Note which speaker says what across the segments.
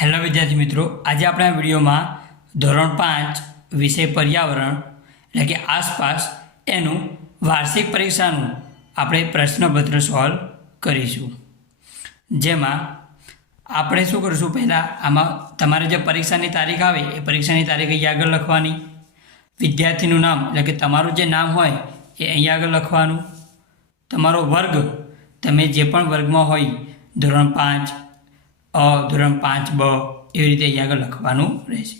Speaker 1: Hello વિદ્યાર્થી મિત્રો, આજે આપણે વિડીયોમાં ધોરણ પાંચ વિષય પર્યાવરણ, એટલે કે આસપાસ એનું વાર્ષિક પરીક્ષાનું આપણે પ્રશ્નપત્ર સોલ્વ કરીશું. જેમાં આપણે શું કરીશું? પહેલાં આમાં તમારે જે પરીક્ષાની તારીખ આવે, એ પરીક્ષાની તારીખ અહીંયા આગળ લખવાની. વિદ્યાર્થીનું નામ, એટલે કે તમારું જે નામ હોય, એ અહીંયા આગળ લખવાનું. તમારો વર્ગ, તમે જે પણ વર્ગમાં હોય, ધોરણ પાંચ ધોરણ પાંચ, બ, એવી રીતે અહીંયા આગળ લખવાનું રહેશે.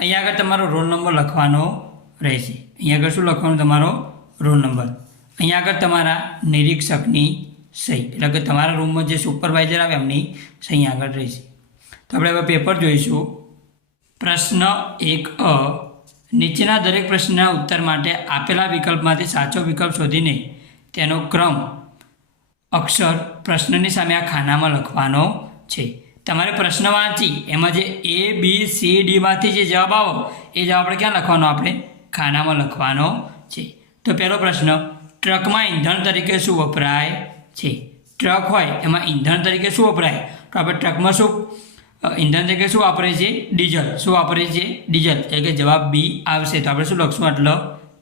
Speaker 1: અહીંયા આગળ તમારો રોલ નંબર લખવાનો રહેશે. અહીંયા આગળ શું લખવાનું તમારો રોલ નંબર અહીંયા આગળ તમારા નિરીક્ષકની સહી, એટલે કે તમારા રૂમમાં જે સુપરવાઇઝર આવે એમની સહી આગળ રહેશે. તો આપણે હવે પેપર જોઈશું. પ્રશ્ન એક અ, નીચેના દરેક પ્રશ્નના ઉત્તર માટે આપેલા વિકલ્પમાંથી સાચો વિકલ્પ શોધીને તેનો ક્રમ અક્ષર પ્રશ્નની સામે આ ખાનામાં લખવાનો છે. તમારે પ્રશ્ન વાંચી એમાં જે એ બી સી ડીમાંથી જે જવાબ આવો, એ જવાબ આપણે ક્યાં લખવાનો આપણે? ખાનામાં લખવાનો છે. તો પહેલો પ્રશ્ન, ટ્રકમાં ઈંધણ તરીકે શું વપરાય છે? ટ્રક હોય એમાં ઈંધણ તરીકે શું વપરાય? તો આપણે ટ્રકમાં શું ઈંધણ તરીકે શું વાપરે છે? ડીઝલ. શું વાપરે છે? ડીઝલ. એટલે કે જવાબ બી આવશે. તો આપણે શું લખશું? એટલે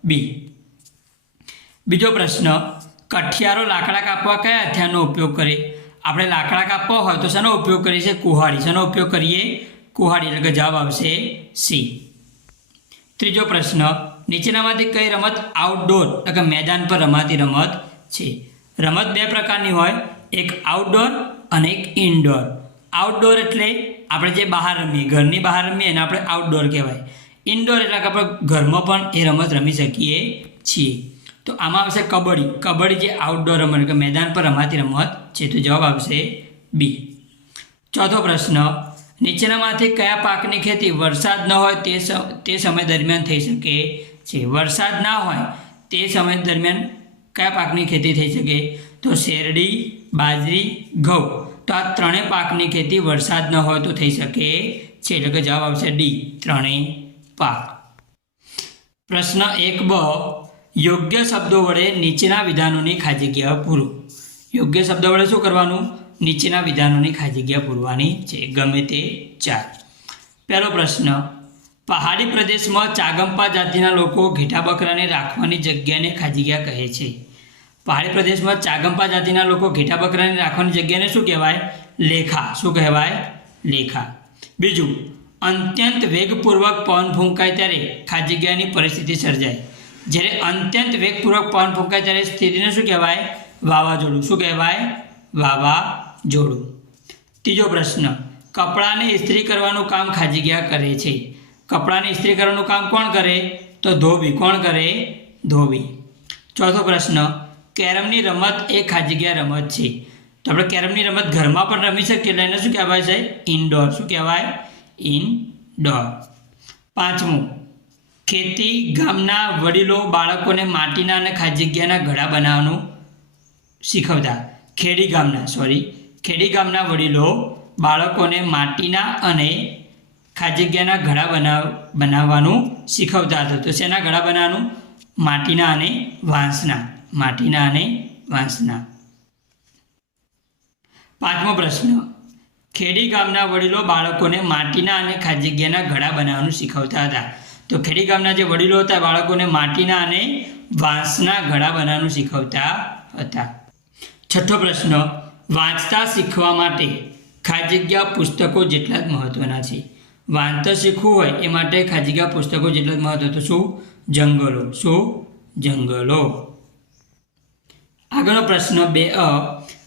Speaker 1: બી બીજો પ્રશ્ન, કઠિયારો લાકડા કાપવા કયા હથિયારનો ઉપયોગ કરે? આપણે લાકડા કાપવા હોય તો શેનો ઉપયોગ કરીએ છીએ? કુહાડી. શેનો ઉપયોગ કરીએ? કુહાડી. એટલે કે જવાબ આવશે સી. ત્રીજો પ્રશ્ન, નીચેનામાંથી કઈ રમત આઉટડોર એટલે કે મેદાન પર રમાતી રમત છે? રમત બે પ્રકારની હોય, એક આઉટડોર અને એક ઇનડોર આઉટડોર એટલે આપણે જે બહાર રમીએ, ઘરની બહાર રમીએ એને આપણે આઉટડોર કહેવાય. ઇનડોર એટલે કે આપણે ઘરમાં પણ એ રમત રમી શકીએ છીએ. તો આમાં આવશે કબડ્ડી. કબડ્ડી જે આઉટડોર રમત કે મેદાન પર રમાતી રમત છે, તો જવાબ આવશે બી ચોથો પ્રશ્ન, નીચેનામાંથી કયા પાકની ખેતી વરસાદ ન હોય તે તે સમય દરમિયાન થઈ શકે છે. વરસાદ ના હોય તે સમય દરમિયાન કયા પાકની ખેતી થઈ શકે? તો શેરડી, બાજરી, ઘઉં. તો આ ત્રણેય પાકની ખેતી વરસાદ ન હોય તો થઈ શકે છે, એટલે કે જવાબ આવશે ડી ત્રણેય પાક. પ્રશ્ન એક બ યોગ્ય શબ્દો વડે નીચેના વિધાનોની ખાજગ્યા પૂરો. યોગ્ય શબ્દો વડે શું કરવાનું? નીચેના વિધાનોની ખાજગ્યા પૂરવાની છે. ગમે તે ચાર. પહેલો પ્રશ્ન. પહાડી પ્રદેશમાં ચાગંપા જાતિના લોકો ઘેટા બકરાને રાખવાની જગ્યાને ખાજગ્યા કહે છે. પહાડી પ્રદેશમાં ચાગંપા જાતિના લોકો ઘેટા બકરાને રાખવાની જગ્યાને શું કહેવાય? લેખા. શું કહેવાય? લેખા. બીજું. અત્યંત વેગપૂર્વક પવન ફૂંકાય ત્યારે ખાજગ્યાની પરિસ્થિતિ સર્જાય. જ્યારે અત્યંત વેગપૂર્વક પવન ફૂંકાય ત્યારે સ્થિતિને શું કહેવાય? વાવાઝોડું. શું કહેવાય? વાવાઝોડું. ત્રીજો પ્રશ્ન. કપડાને ઇસ્ત્રી કરવાનું કામ ખાજીગીયા કરે છે. કપડાને ઇસ્ત્રી કરવાનું કામ કોણ કરે? તો ધોબી. કોણ કરે? ધોબી. ચોથો પ્રશ્ન. કેરમની રમત એ ખાજીગીયા રમત છે. તો આપણે કેરમની રમત ઘરમાં પણ રમી શકીએ એટલે એને શું કહેવાય છે ઇન્ડોર શું કહેવાય? ઇનડોર પાંચમું. ખેતી ગામના વડીલો બાળકોને માટીના અને ખાજગ્યાના ઘડા બનાવવાનું શીખવતા. ખેડી ગામના સોરી ખેડી ગામના વડીલો બાળકોને માટીના અને ખાજગ્યાના ઘડા બનાવ, બનાવવાનું શીખવતા હતા. તો શેના ઘડા બનાવવાનું? માટીના અને વાંસના, માટીના અને વાંસના. પાંચમો પ્રશ્ન. ખેડી ગામના વડીલો બાળકોને માટીના અને ખાજગ્યાના ઘડા બનાવવાનું શીખવતા હતા. તો ખેડી ગામના જે વડીલો હતા, બાળકોને માટીના અને વાંસના ઘડા બનાવવાનું શીખવતા હતા. છઠ્ઠો પ્રશ્ન, વાંચતા શીખવા માટે ખાજગ્યા પુસ્તકો જેટલા જ મહત્ત્વના છે. વાંચતા શીખવું હોય એ માટે ખાજગ્યા પુસ્તકો જેટલા જ મહત્વ તો શું? જંગલો. શું? જંગલો. આગળનો પ્રશ્ન બે અ,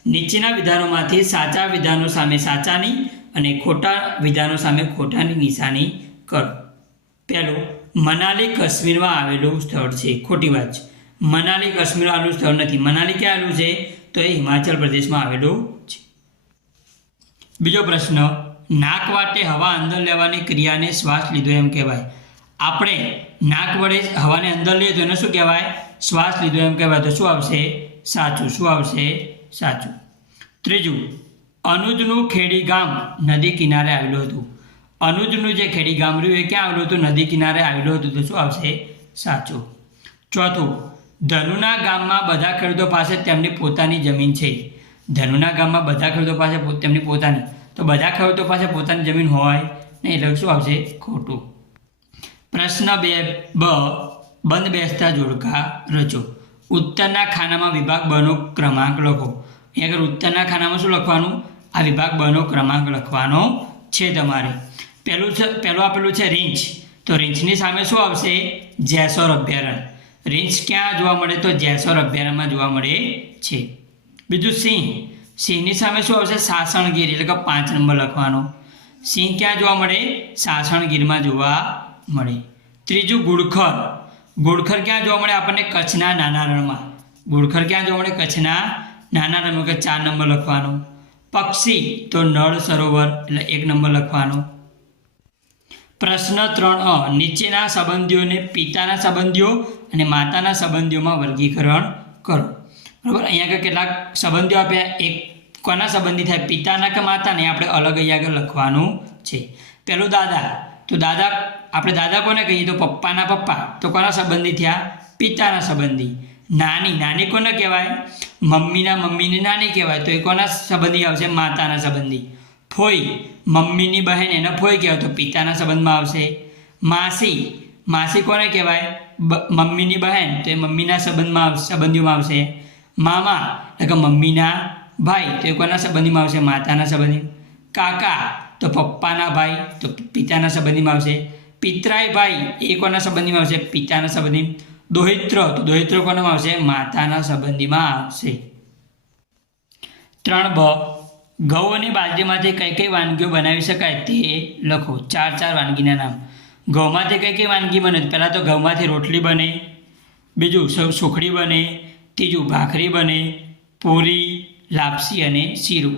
Speaker 1: નીચેના વિધાનોમાંથી સાચા વિધાનો સામે સાચાની અને ખોટા વિધાનો સામે ખોટાની નિશાની કરો. પહેલું મનાલી કાશ્મીરમાં આવેલું સ્થળ છે. ખોટી વાત છે. મનાલી કાશ્મીરમાં આવેલું સ્થળ નથી. મનાલી ક્યાં આવેલું છે? તો એ હિમાચલ પ્રદેશમાં આવેલું છે. બીજો પ્રશ્ન, નાક વાટે હવા અંદર લેવાની ક્રિયાને શ્વાસ લીધો એમ કહેવાય. આપણે નાક વડે હવાને અંદર લઈએ તો એને શું કહેવાય? શ્વાસ લીધો એમ કહેવાય. તો શું આવશે? સાચું. શું આવશે? સાચું. ત્રીજું, અનુજનું ખેડી ગામ નદી કિનારે આવેલું હતું. અનુજનું જે ખેડી ગામ રહ્યું, એ ક્યાં આવેલું હતું? નદી કિનારે આવેલું હતું. તો શું આવશે? સાચું. ચોથું, ધનુના ગામમાં બધા ખેડૂતો પાસે તેમની પોતાની જમીન છે. ધનુના ગામમાં બધા ખેડૂતો પાસે તેમની પોતાની. તો બધા ખેડૂતો પાસે પોતાની જમીન હોય ને એટલે શું આવશે? ખોટું. પ્રશ્ન બે, બ, બંધ બેસતા જોડકા રચો. ઉત્તરના ખાનામાં વિભાગ બનો ક્રમાંક લખો. અહીંયા આગળ ઉત્તરના ખાનામાં શું લખવાનું? આ વિભાગ બનો ક્રમાંક લખવાનો છે તમારે. પહેલું છે પહેલું આપેલું છે રીંછ. તો રીંછની સામે શું આવશે? જેસોર અભયારણ્ય. રીંછ ક્યાં જોવા મળે તો જેસોર અભયારણ્યમાં જોવા મળે છે. બીજું સિંહ. સિંહની સામે શું આવશે? સાસણગીર, એટલે કે પાંચ નંબર લખવાનો. સિંહ ક્યાં જોવા મળે? સાસણગીરમાં જોવા મળે. ત્રીજું ગુડખર. ગુડખર ક્યાં જોવા મળે? આપણને કચ્છના નાના રણમાં ગુડખર ક્યાં જોવા મળે? કચ્છના નાના રણમાં કે ચાર નંબર લખવાનો. પક્ષી. તો નળ સરોવર, એટલે એક નંબર લખવાનો. પ્રશ્ન ત્રણ અ. નીચેના સંબંધીઓને પિતાના સંબંધીઓ અને માતાના સંબંધીઓમાં વર્ગીકરણ કરો. બરાબર? અહીંયા કેટલાક સંબંધીઓ આપ્યા. એક કોના સંબંધી થાય? પિતાના કે માતાને? આપણે અલગ અહીંયા આગળ લખવાનું છે. પહેલું દાદા. તો દાદા, આપણે દાદા કોને કહીએ? તો પપ્પાના પપ્પા. તો કોના સંબંધી થયા? પિતાના સંબંધી. નાની. નાની કોને કહેવાય? મમ્મીના મમ્મીને નાની કહેવાય. તો એ કોના સંબંધી આવશે? માતાના સંબંધી. ફોઈ. મમ્મીની બહેન એને ફોઈ કહેવાય તો પિતાના સંબંધમાં આવશે. માસી માસી કોને કહેવાય? મમ્મીની બહેન તો એ મમ્મીના સંબંધમાં સંબંધીઓમાં આવશે. મામા એટલે કે મમ્મીના ભાઈ તો એ કોના સંબંધીમાં આવશે? માતાના સંબંધી. કાકા તો પપ્પાના ભાઈ તો પિતાના સંબંધીમાં આવશે. પિતરાય ભાઈ એ કોના સંબંધીમાં આવશે? પિતાના સંબંધી. દોહિત્ર તો દોહિત્ર કોનામાં આવશે? માતાના સંબંધીમાં આવશે. ત્રણ બ ઘઉં અને બાજરીમાંથી કઈ કઈ વાનગીઓ બનાવી શકાય તે લખો. ચાર ચાર વાનગીના નામ. ઘઉંમાંથી કઈ કઈ વાનગી બને? પહેલાં તો ઘઉંમાંથી રોટલી બને, બીજું સૌ સુખડી બને, ત્રીજું ભાખરી બને, પૂરી, લાપસી અને શીરું.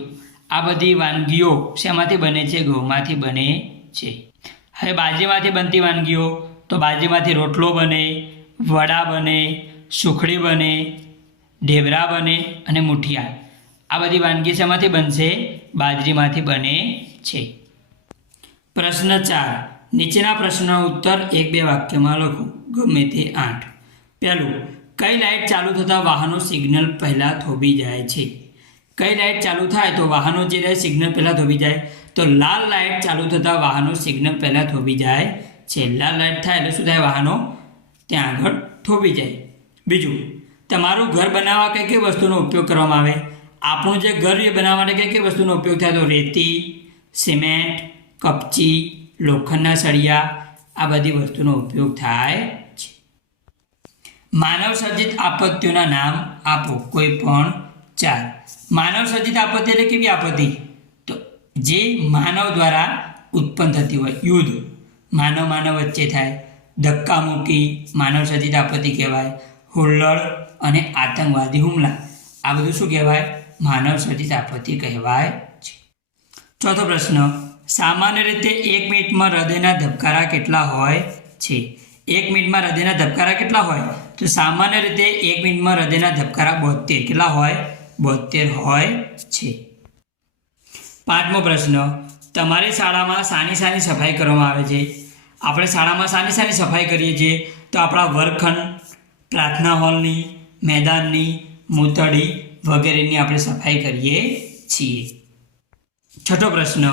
Speaker 1: આ બધી વાનગીઓ શેમાંથી બને છે? ઘઉંમાંથી બને છે. હવે બાજરીમાંથી બનતી વાનગીઓ, તો બાજરીમાંથી રોટલો બને, વડા બને, સુખડી બને, ઢેબરા બને અને મુઠિયા. આ બધી વાનગી શેમાંથી બનશે? બાજરીમાંથી બને છે. પ્રશ્ન ચાર. નીચેના પ્રશ્નનો ઉત્તર એક બે વાક્યમાં લખો. ગમે તે આઠ. પહેલું, કઈ લાઇટ ચાલુ થતાં વાહનો સિગ્નલ પહેલાં થોભી જાય છે? કઈ લાઇટ ચાલુ થાય તો વાહનો જે રહે સિગ્નલ પહેલાં થોભી જાય? તો લાલ લાઇટ ચાલુ થતાં વાહનો સિગ્નલ પહેલાં થોભી જાય છે. લાલ લાઇટ થાય એટલે શું થાય? વાહનો ત્યાં આગળ થોભી જાય. બીજું, તમારું ઘર બનાવવા કઈ કઈ વસ્તુનો ઉપયોગ કરવામાં આવે? આપણું જે ઘર એ બનાવવા માટે કઈ કઈ વસ્તુનો ઉપયોગ થાય? તો રેતી, સિમેન્ટ, કપચી, લોખંડના સળિયા, આ બધી વસ્તુનો ઉપયોગ થાય છે. માનવ સર્જિત આપત્તિઓના નામ આપો, કોઈ પણ ચાર. માનવ સર્જિત આપત્તિ એટલે કેવી આપત્તિ? તો જે માનવ દ્વારા ઉત્પન્ન થતી હોય, યુદ્ધ. માનવ માનવ વચ્ચે થાય. ધક્કા મૂકી માનવ સર્જિત આપત્તિ કહેવાય. હુલ્લડ અને આતંકવાદી હુમલા. આ બધું શું કહેવાય? માનવ સર્જિત આપત્તિ કહેવાય છે. ચોથો પ્રશ્ન, સામાન્ય રીતે એક મિનિટમાં હૃદયના ધબકારા કેટલા હોય છે? એક મિનિટમાં હૃદયના ધબકારા કેટલા હોય? તો સામાન્ય રીતે એક મિનિટમાં હૃદયના ધબકારા બોતેર કેટલા હોય? બોતેર હોય છે. પાંચમો પ્રશ્ન, તમારી શાળામાં સાની સાની સફાઈ કરવામાં આવે છે? આપણે શાળામાં સાની સાની સફાઈ કરીએ છીએ તો આપણા વર્ગખંડ, પ્રાર્થના હોલની, મેદાનની મૂતળી વગેરેની આપણે સફાઈ કરીએ છીએ. છઠ્ઠો પ્રશ્ન,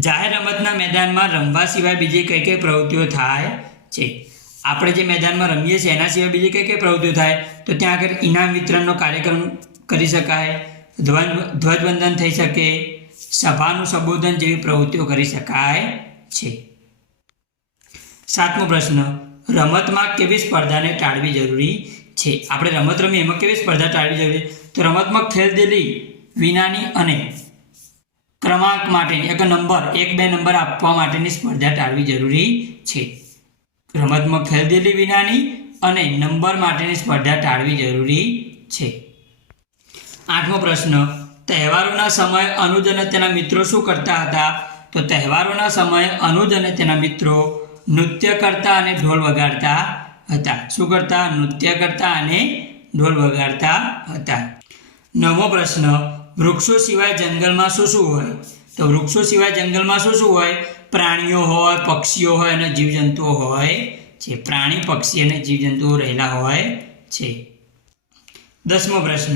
Speaker 1: જાહેર રમતના મેદાનમાં રમવા સિવાય બીજી કઈ કઈ પ્રવૃત્તિઓ થાય છે? આપણે જે મેદાનમાં રમીએ છીએ, એના સિવાય બીજી કઈ કઈ પ્રવૃત્તિઓ થાય? તો ત્યાં આગળ ઇનામ વિતરણનો કાર્યક્રમ કરી શકાય, ધ્વજ, ધ્વજવંદન થઈ શકે, સભાનું સંબોધન જેવી પ્રવૃત્તિઓ કરી શકાય છે. સાતમો પ્રશ્ન, રમતમાં કેવી સ્પર્ધાને ટાળવી જરૂરી? છે. આપણે રમત રમીએ, એમાં કેવી સ્પર્ધા ટાળવી છે તો રમતમાં ખેલદિલી, વિનાની અને ક્રમાંક માટેની એક નંબર, એક બે નંબર આપવા માટેની સ્પર્ધા ટાળવી જરૂરી છે. રમતમાં ખેલદિલી, વિનાની અને નંબર માટેની સ્પર્ધા ટાળવી જરૂરી છે. આઠમો પ્રશ્ન. તહેવારોના સમયે અનુજ અને તેના મિત્રો શું કરતા હતા? તો તહેવારોના સમયે અનુજ અને તેના મિત્રો નૃત્ય કરતા અને ઢોલ વગાડતા હતા. શું કરતા? નૃત્ય કરતા અને ઢોલ વગાડતા હતા. નવમો પ્રશ્ન, વૃક્ષો સિવાય જંગલમાં શું શું હોય? તો વૃક્ષો સિવાય જંગલમાં શું શું હોય? પ્રાણીઓ હોય, પક્ષીઓ હોય અને જીવજંતુઓ હોય છે. પ્રાણી, પક્ષી અને જીવજંતુઓ રહેલા હોય છે. દસમો પ્રશ્ન,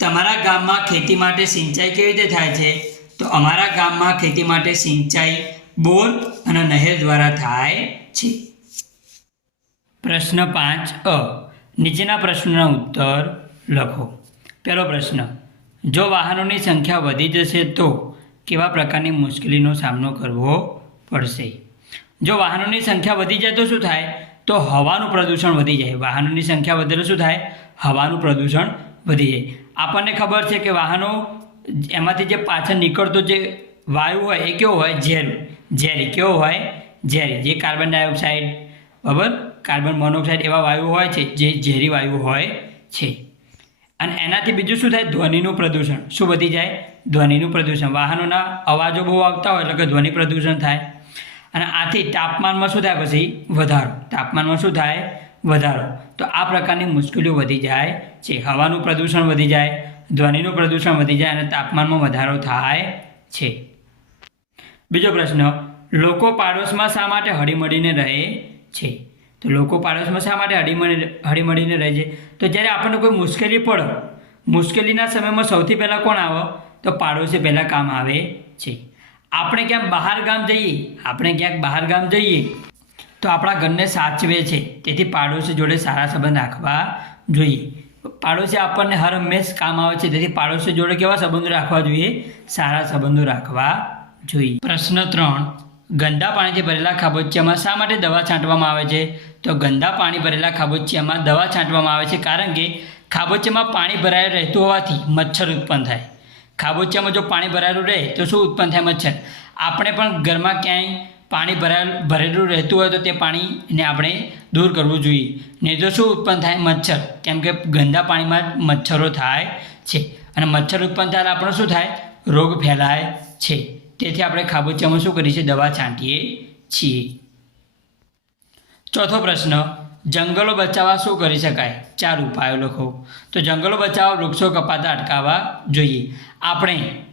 Speaker 1: તમારા ગામમાં ખેતી માટે સિંચાઈ કેવી રીતે થાય છે? તો અમારા ગામમાં ખેતી માટે સિંચાઈ બોર અને નહેર દ્વારા થાય છે. પ્રશ્ન પાંચ અ. નીચેના પ્રશ્નના ઉત્તર લખો. પહેલો પ્રશ્ન, જો વાહનોની સંખ્યા વધી જશે તો કેવા પ્રકારની મુશ્કેલીનો સામનો કરવો પડશે? જો વાહનોની સંખ્યા વધી જાય તો શું થાય? તો હવાનું પ્રદૂષણ વધી જાય. વાહનોની સંખ્યા વધે તો શું થાય? હવાનું પ્રદૂષણ વધી જાય. આપણને ખબર છે કે વાહનો એમાંથી જે પાછળ નીકળતો જે વાયુ હોય એ કેવો હોય? ઝેર. ઝેરી કેવો હોય? ઝેરી. જે કાર્બન ડાયોક્સાઇડ. બરાબર? કાર્બન મોનોક્સાઇડ એવા વાયુ હોય છે જે ઝેરી વાયુ હોય છે. અને એનાથી બીજું શું થાય? ધ્વનિનું પ્રદૂષણ. શું વધી જાય? ધ્વનિનું પ્રદૂષણ. વાહનોના અવાજો બહુ આવતા હોય એટલે કે ધ્વનિ પ્રદૂષણ થાય. અને આથી તાપમાનમાં શું થાય પછી? વધારો. તાપમાનમાં શું થાય? વધારો. તો આ પ્રકારની મુશ્કેલીઓ વધી જાય છે. હવાનું પ્રદૂષણ વધી જાય, ધ્વનિનું પ્રદૂષણ વધી જાય અને તાપમાનમાં વધારો થાય છે. બીજો પ્રશ્ન. લોકો પાડોશમાં શા માટે હળીમળીને રહે છે? તો લોકો પાડોશમાં શા માટે હળીમળી હળીમળીને રહે છે? તો જ્યારે આપણને કોઈ મુશ્કેલી પડે, મુશ્કેલીના સમયમાં સૌથી પહેલાં કોણ આવે? તો પાડોશી પહેલાં કામ આવે છે. આપણે ક્યાંક બહાર ગામ જઈએ, આપણે ક્યાંક બહાર ગામ જઈએ, તો આપણા ઘરને સાચવે છે. તેથી પાડોશી જોડે સારા સંબંધ રાખવા જોઈએ. પાડોશી આપણને હર હંમેશ કામ આવે છે. તેથી પાડોશી જોડે કેવા સંબંધો રાખવા જોઈએ? સારા સંબંધો રાખવા જોઈએ. પ્રશ્ન ત્રણ ગંદા પાણીથી ભરેલા ખાબોચિયામાં શા માટે દવા છાંટવામાં આવે છે? તો ગંદા પાણી ભરેલા ખાબોચિયામાં દવા છાંટવામાં આવે છે કારણ કે ખાબોચિયામાં પાણી ભરાયેલું રહેતું હોવાથી મચ્છર ઉત્પન્ન થાય. ખાબોચિયામાં જો પાણી ભરાયેલું રહે તો શું ઉત્પન્ન થાય મચ્છર? આપણે પણ ઘરમાં ક્યાંય પાણી ભરાયેલું, ભરેલું રહેતું હોય તો તે પાણીને આપણે દૂર કરવું જોઈએ. નહીં તો શું ઉત્પન્ન થાય? મચ્છર. કેમ કે ગંદા પાણીમાં મચ્છરો થાય છે. અને મચ્છર ઉત્પન્ન થાય આપણો શું થાય? રોગ ફેલાય છે. તેથી આપણે ખાબોચિયામાં શું કરીએ છીએ? દવા છાંટીએ છીએ. ચોથો પ્રશ્ન, જંગલો બચાવવા શું કરી શકાય? ચાર ઉપાયો લખો. તો જંગલો બચાવવા, વૃક્ષો કપાતા અટકાવવા જોઈએ. આપણે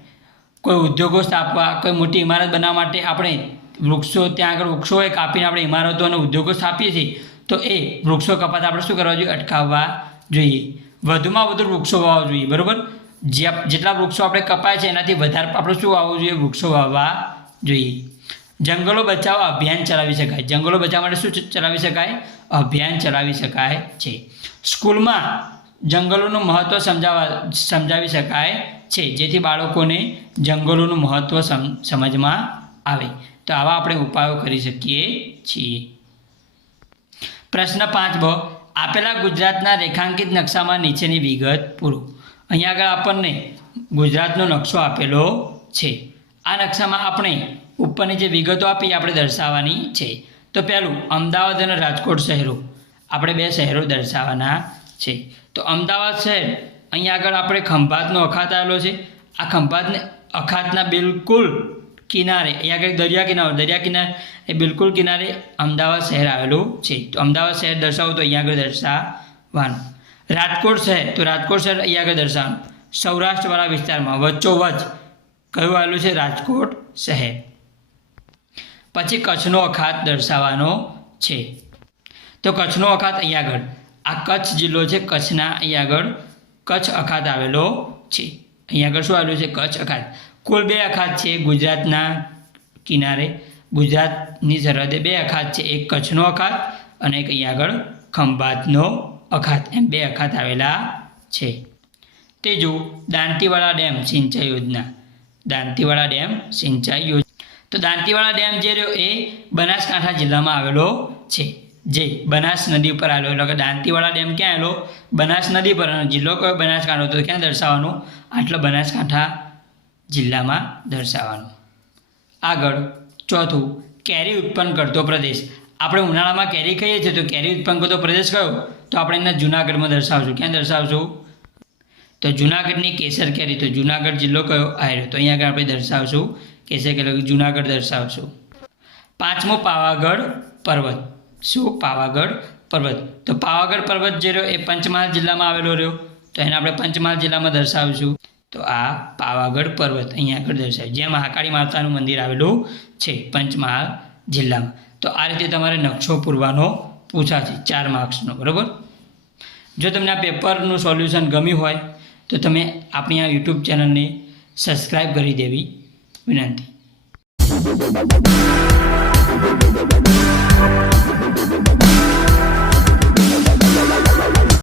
Speaker 1: કોઈ ઉદ્યોગો સ્થાપવા, કોઈ મોટી ઇમારત બનાવવા માટે આપણે વૃક્ષો, ત્યાં આગળ વૃક્ષો હોય કાપીને આપણે ઇમારતો અને ઉદ્યોગો સ્થાપીએ છીએ, તો એ વૃક્ષો કપાતા આપણે શું કરવા જોઈએ? અટકાવવા જોઈએ. વધુમાં વધુ વૃક્ષો વાવવા જોઈએ, બરાબર? જેટલા વૃક્ષો આપણે કપાય છે, એનાથી વધારે આપણે શું વાવવું જોઈએ? વૃક્ષો વાવવા જોઈએ. જંગલો બચાવવા અભિયાન ચલાવી શકાય. જંગલો બચાવવા માટે શું ચલાવી શકાય? અભિયાન ચલાવી શકાય છે. સ્કૂલમાં જંગલોનું મહત્ત્વ સમજાવવા, સમજાવી શકાય છે, જેથી બાળકોને જંગલોનું મહત્ત્વ સમ, સમજમાં આવે. તો આવા આપણે ઉપાયો કરી શકીએ છીએ. પ્રશ્ન પાંચ બ, આપેલા ગુજરાતના રેખાંકિત નકશામાં નીચેની વિગત પૂરો. અહીંયા આગળ આપણને ગુજરાતનો નકશો આપેલો છે. આ નકશામાં આપણે ઉપરની જે વિગતો આપી આપણે દર્શાવવાની છે. તો પહેલું, અમદાવાદ અને રાજકોટ શહેરો. આપણે બે શહેરો દર્શાવવાના છે. તો અમદાવાદ શહેર, અહીંયા આગળ આપણે ખંભાતનો અખાત આવેલો છે. આ ખંભાતને, અખાતના બિલકુલ કિનારે, અહીંયા આગળ દરિયા કિનારો, દરિયા કિનારે, એ બિલકુલ કિનારે અમદાવાદ શહેર આવેલું છે. તો અમદાવાદ શહેર દર્શાવો તો અહીંયા આગળ દર્શાવવાનું. રાજકોટ શહેર, તો રાજકોટ શહેર અહીંયા આગળ દર્શાવ સૌરાષ્ટ્રવાળા વિસ્તારમાં વચ્ચોવચ કયું આવેલું છે? રાજકોટ શહેર. પછી કચ્છનો અખાત દર્શાવવાનો છે. તો કચ્છનો અખાત અહીંયા આગળ. આ કચ્છ જિલ્લો છે, કચ્છના અહીંયા આગળ કચ્છ અખાત આવેલો છે. અહીંયા આગળ શું આવેલું છે? કચ્છ અખાત. કુલ બે અખાત છે, ગુજરાતના કિનારે. ગુજરાતની સરહદે બે અખાત છે, એક કચ્છનો અખાત અને એક અહીંયા આગળ ખંભાતનો અખાત એમ બે અખાત આવેલા છે. ત્રીજું દાંતીવાડા ડેમ સિંચાઈ યોજના. દાંતીવાડા ડેમ સિંચાઈ યોજના. તો દાંતીવાડા ડેમ જે રહ્યો એ બનાસકાંઠા જિલ્લામાં આવેલો છે. જે બનાસ નદી ઉપર આવેલો. એટલે કે દાંતીવાડા ડેમ ક્યાં આવેલો? બનાસ નદી પર. જિલ્લો કયો બનાસકાંઠો? તો ક્યાં દર્શાવવાનું? આટલો બનાસકાંઠા જિલ્લામાં દર્શાવવાનું. આગળ ચોથું, કેરી ઉત્પન્ન કરતો પ્રદેશ. આપણે ઉનાળામાં કેરી ખાઈએ છીએ તો કેરી ઉત્પન્ન કરતો પ્રદેશ કયો? તો આપણે એને જુનાગઢમાં દર્શાવશું. ક્યાં દર્શાવશું? તો જુનાગઢની કેસર કેરી. તો જુનાગઢ જિલ્લો કયો? આવ્યો તો અહીંયા આગળ આપણે દર્શાવશું. કેસર કેરી જુનાગઢ દર્શાવશું. પાંચમો પાવાગઢ પર્વત. શું? પાવાગઢ પર્વત. તો પાવાગઢ પર્વત જે રહ્યો, એ પંચમહાલ જિલ્લામાં આવેલો રહ્યો. તો એને આપણે પંચમહાલ જિલ્લામાં દર્શાવીશું. તો આ પાવાગઢ પર્વત અહીંયા આગળ દર્શાવ્યું. જ્યાં મહાકાળી માતાનું મંદિર આવેલું છે પંચમહાલ જિલ્લામાં. તો આ રીતે તમારે નકશો પૂરવાનો પૂછાશે ચાર માર્ક્સનો, બરાબર? જો તમને આ પેપરનું સોલ્યુશન ગમ્યું હોય, તો તમે આપણી આ યુટ્યુબ ચેનલને સબસ્ક્રાઈબ કરી દેવી વિનંતી.